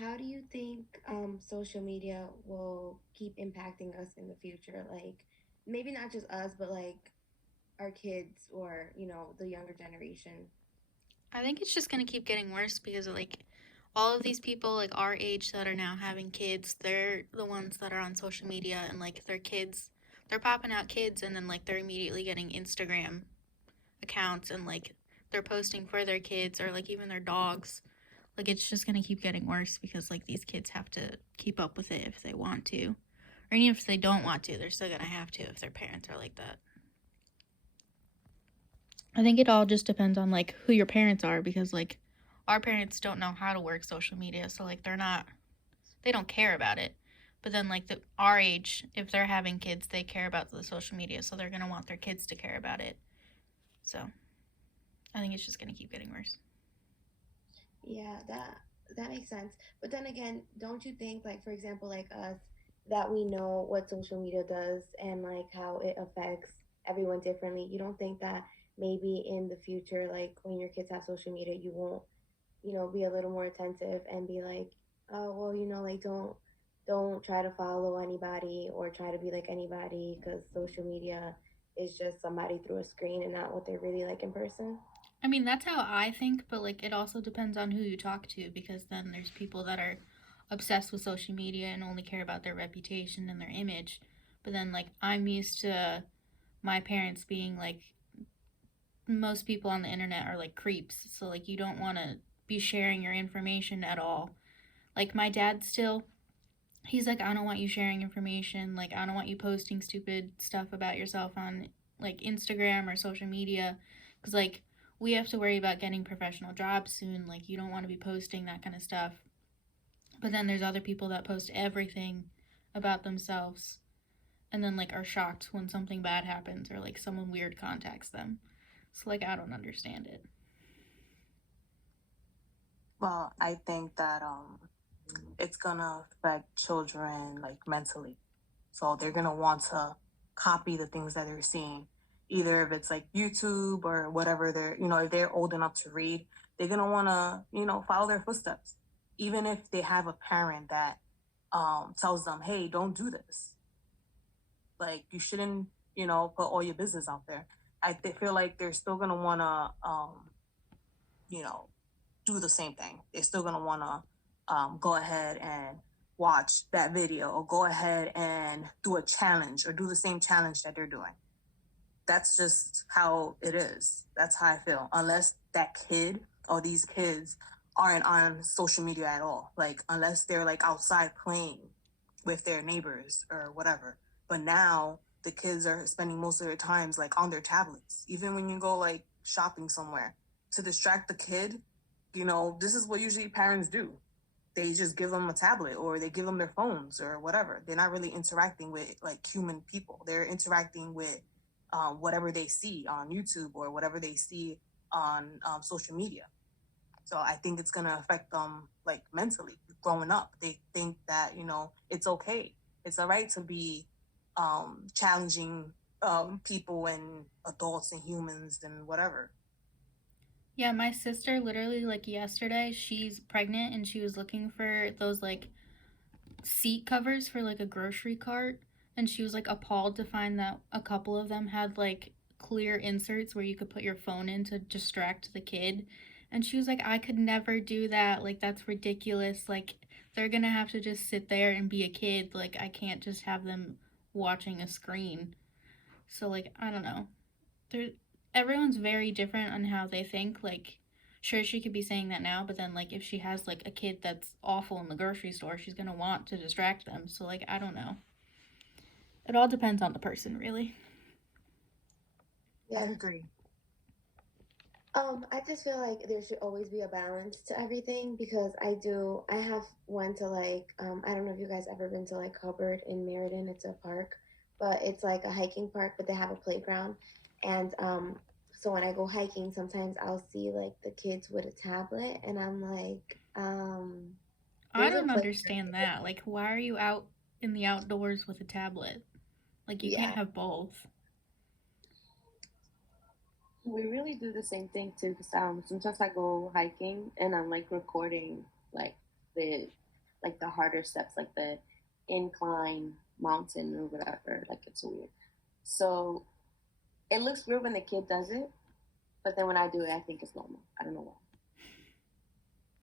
how do you think social media will keep impacting us in the future? Like, maybe not just us, but like our kids or, the younger generation. I think it's just gonna keep getting worse because like all of these people like our age that are now having kids, they're the ones that are on social media and like their kids, they're popping out kids and then like they're immediately getting Instagram accounts and like they're posting for their kids or like even their dogs. Like it's just gonna keep getting worse because like these kids have to keep up with it if they want to. Or even if they don't want to, they're still gonna have to if their parents are like that. I think it all just depends on like who your parents are because like our parents don't know how to work social media, so like they don't care about it. But then like our age, if they're having kids, they care about the social media, so they're gonna want their kids to care about it. So I think it's just gonna keep getting worse. Yeah, that makes sense. But then again, don't you think, like, for example, like us, that we know what social media does and like how it affects everyone differently? You don't think that maybe in the future, like when your kids have social media, you won't, be a little more attentive and be like, oh, well, like don't try to follow anybody or try to be like anybody because social media is just somebody through a screen and not what they're really like in person. I mean, that's how I think, but like it also depends on who you talk to because then there's people that are obsessed with social media and only care about their reputation and their image. But then like I'm used to my parents being like most people on the internet are like creeps. So like you don't want to be sharing your information at all. Like my dad still he's like I don't want you sharing information. Like I don't want you posting stupid stuff about yourself on like Instagram or social media cuz like we have to worry about getting professional jobs soon. Like you don't want to be posting that kind of stuff. But then there's other people that post everything about themselves and then like are shocked when something bad happens or like someone weird contacts them. So like I don't understand it. Well, I think that it's gonna affect children like mentally. So they're gonna want to copy the things that they're seeing, either if it's like YouTube or whatever they're, if they're old enough to read, they're gonna want to, follow their footsteps, even if they have a parent that tells them, "Hey, don't do this. Like you shouldn't, put all your business out there." Feel like they're still gonna want to, you know, do the same thing. They're still gonna want to go ahead and watch that video or go ahead and do a challenge or do the same challenge that they're doing. That's just how it is. That's how I feel. Unless that kid or these kids aren't on social media at all, like unless they're like outside playing with their neighbors or whatever. But now the kids are spending most of their times like on their tablets. Even when you go like shopping somewhere to distract the kid, this is what usually parents do. They just give them a tablet or they give them their phones or whatever. They're not really interacting with like human people. They're interacting with whatever they see on YouTube or whatever they see on social media. So I think it's gonna affect them like mentally growing up. They think that it's okay, it's all right to be challenging people and adults and humans and whatever. Yeah, my sister literally like yesterday, she's pregnant and she was looking for those like seat covers for like a grocery cart and she was like appalled to find that a couple of them had like clear inserts where you could put your phone in to distract the kid. And she was like, I could never do that. Like that's ridiculous. Like they're going to have to just sit there and be a kid. Like I can't just have them watching a screen. So like I don't know. There everyone's very different on how they think. Like sure she could be saying that now, but then like if she has like a kid that's awful in the grocery store, she's gonna want to distract them. So like I don't know. It all depends on the person, really. I Yeah. agree. I just feel like there should always be a balance to everything because I have went to like I don't know if you guys ever been to like Hubbard in Meriden. It's a park, but it's like a hiking park, but they have a playground. And so when I go hiking, sometimes I'll see like the kids with a tablet and I'm like, I there's a don't place for understand that. Like why are you out in the outdoors with a tablet? Like you can't yeah. have both. We really do the same thing too. Cause sometimes I go hiking and I'm like recording like the like the harder steps, like the incline mountain or whatever. Like it's weird. So it looks weird when the kid does it, but then when I do it, I think it's normal. I don't know why.